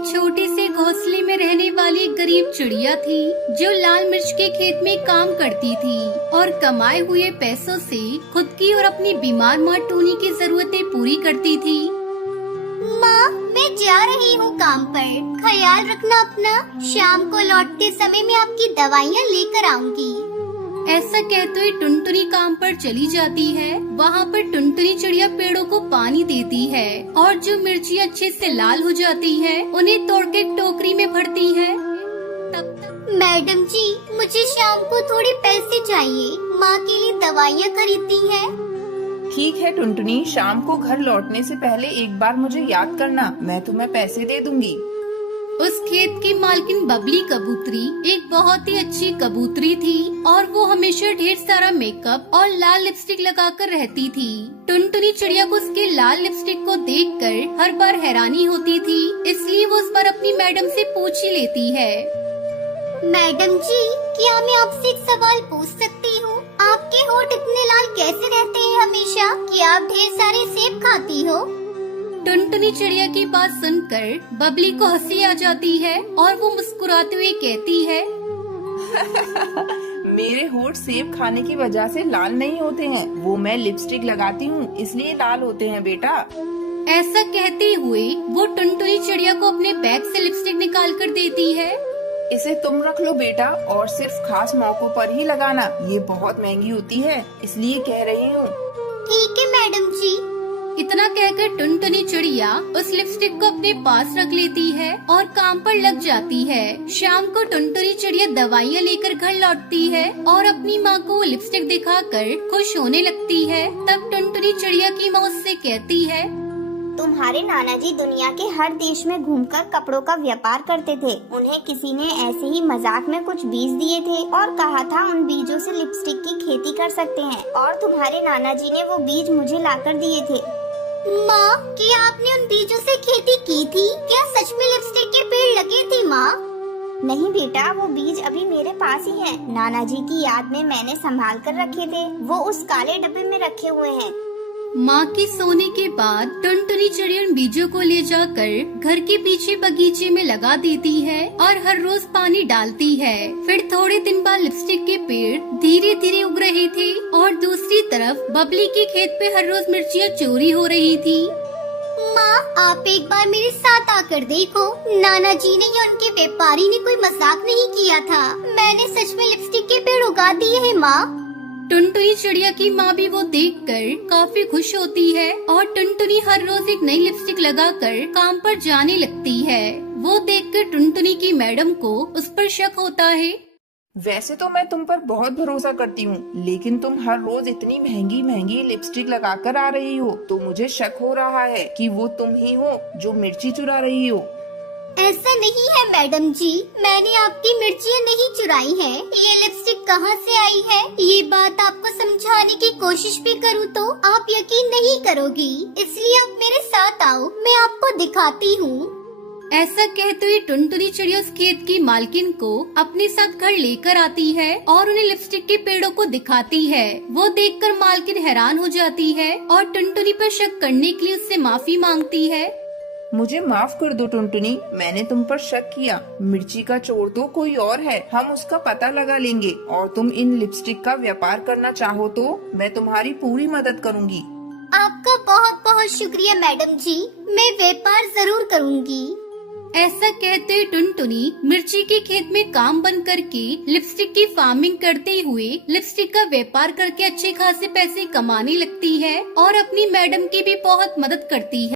एक छोटे से घोंसले में रहने वाली एक गरीब चिड़िया थी जो लाल मिर्च के खेत में काम करती थी और कमाए हुए पैसों से खुद की और अपनी बीमार माँ टूनी की जरूरतें पूरी करती थी। माँ, मैं जा रही हूँ काम पर। ख्याल रखना अपना। शाम को लौटते समय मैं आपकी दवाइयाँ लेकर आऊंगी। ऐसा कहते हुए टुनटुनी काम पर चली जाती है। वहाँ पर टुनटुनी चिड़िया पेड़ों को पानी देती है और जो मिर्ची अच्छे से लाल हो जाती है उन्हें तोड़ के एक टोकरी में भरती है। मैडम जी, मुझे शाम को थोड़े पैसे चाहिए। माँ के लिए दवाइयाँ खरीदनी है। ठीक है टुनटुनी, शाम को घर लौटने से पहले एक बार मुझे याद करना, मैं तुम्हें पैसे दे दूंगी। उस खेत की मालकिन बबली कबूतरी एक बहुत ही अच्छी कबूतरी थी और वो हमेशा ढेर सारा मेकअप और लाल लिपस्टिक लगाकर रहती थी। टुनटुनी चिड़िया को उसके लाल लिपस्टिक को देखकर हर बार हैरानी होती थी, इसलिए वो उस पर अपनी मैडम से पूछ ही लेती है। मैडम जी, क्या मैं आपसे एक सवाल पूछ सकती हूँ? आपके होंठ इतने लाल कैसे रहते हैं हमेशा? क्या आप ढेर सारे सेब खाती हो? टुनटुनी चिड़िया की बात सुनकर बबली को हंसी आ जाती है और वो मुस्कुराते हुए कहती है मेरे होंठ सेब खाने की वजह से लाल नहीं होते हैं, वो मैं लिपस्टिक लगाती हूँ इसलिए लाल होते हैं बेटा। ऐसा कहते हुए वो टुनटुनी चिड़िया को अपने बैग से लिपस्टिक निकाल कर देती है। इसे तुम रख लो बेटा और सिर्फ खास मौकों पर ही लगाना, ये बहुत महंगी होती है इसलिए कह रही हूँ। ठीक है मैडम जी। इतना कहकर टुनटुनी चिड़िया उस लिपस्टिक को अपने पास रख लेती है और काम पर लग जाती है। शाम को टुनटुनी चिड़िया दवाइयाँ लेकर घर लौटती है और अपनी माँ को वो लिपस्टिक दिखाकर खुश होने लगती है। तब टुनटुनी चिड़िया की माँ उससे कहती है, तुम्हारे नाना जी दुनिया के हर देश में घूमकर कपड़ों का व्यापार करते थे। उन्हें किसी ने ऐसे ही मजाक में कुछ बीज दिए थे और कहा था उन बीजों से लिपस्टिक की खेती कर सकते हैं, और तुम्हारे नाना जी ने वो बीज मुझे लाकर दिए थे। माँ, क्या आपने उन बीजों से खेती की थी? क्या सच में लिपस्टिक के पेड़ लगे थे माँ? नहीं बेटा, वो बीज अभी मेरे पास ही हैं। नाना जी की याद में मैंने संभाल कर रखे थे। वो उस काले डब्बे में रखे हुए हैं। माँ के सोने के बाद टुनटुनी चिड़िया उन बीजों को ले जाकर घर के पीछे बगीचे में लगा देती है और हर रोज पानी डालती है। फिर थोड़े दिन बाद लिपस्टिक के पेड़ धीरे धीरे उग रहे थे और दूसरी तरफ बबली के खेत पे हर रोज मिर्चियाँ चोरी हो रही थी। माँ, आप एक बार मेरे साथ आकर देखो। नाना जी ने या उनके व्यापारी ने कोई मजाक नहीं किया था। मैंने सच में लिपस्टिक के पेड़ उगा दिए हैं माँ। टुनटुनी चिड़िया की माँ भी वो देखकर काफी खुश होती है और टुनटुनी हर रोज एक नई लिपस्टिक लगाकर काम पर जाने लगती है। वो देखकर टुनटुनी की मैडम को उस पर शक होता है। वैसे तो मैं तुम पर बहुत भरोसा करती हूँ, लेकिन तुम हर रोज इतनी महंगी महंगी लिपस्टिक लगाकर आ रही हो, तो मुझे शक हो रहा है कि वो तुम ही हो जो मिर्ची चुरा रही हो। ऐसा नहीं है मैडम जी, मैंने आपकी मिर्चियाँ नहीं चुराई हैं। ये लिपस्टिक कहाँ से आई है, ये बात आपको समझाने की कोशिश भी करूँ तो आप यकीन नहीं करोगी। इसलिए आप मेरे साथ आओ, मैं आपको दिखाती हूँ। ऐसा कहते हुए टुनटुनी चिड़िया उस खेत की मालकिन को अपने साथ घर लेकर आती है और उन्हें लिपस्टिक के पेड़ों को दिखाती है। वो देखकर मालकिन हैरान हो जाती है और टुनटुनी पर शक करने के लिए उससे माफी मांगती है। मुझे माफ कर दो टुनटुनी, मैंने तुम पर शक किया। मिर्ची का चोर तो कोई और है, हम उसका पता लगा लेंगे। और तुम इन लिपस्टिक का व्यापार करना चाहो तो मैं तुम्हारी पूरी मदद करूँगी। आपका बहुत बहुत शुक्रिया मैडम जी, मैं व्यापार जरूर करूँगी। ऐसा कहते हुए टुनटुनी मिर्ची के खेत में काम बंद करके लिपस्टिक की फार्मिंग करते हुए लिपस्टिक का व्यापार करके अच्छे खासे पैसे कमाने लगती है और अपनी मैडम की भी बहुत मदद करती है।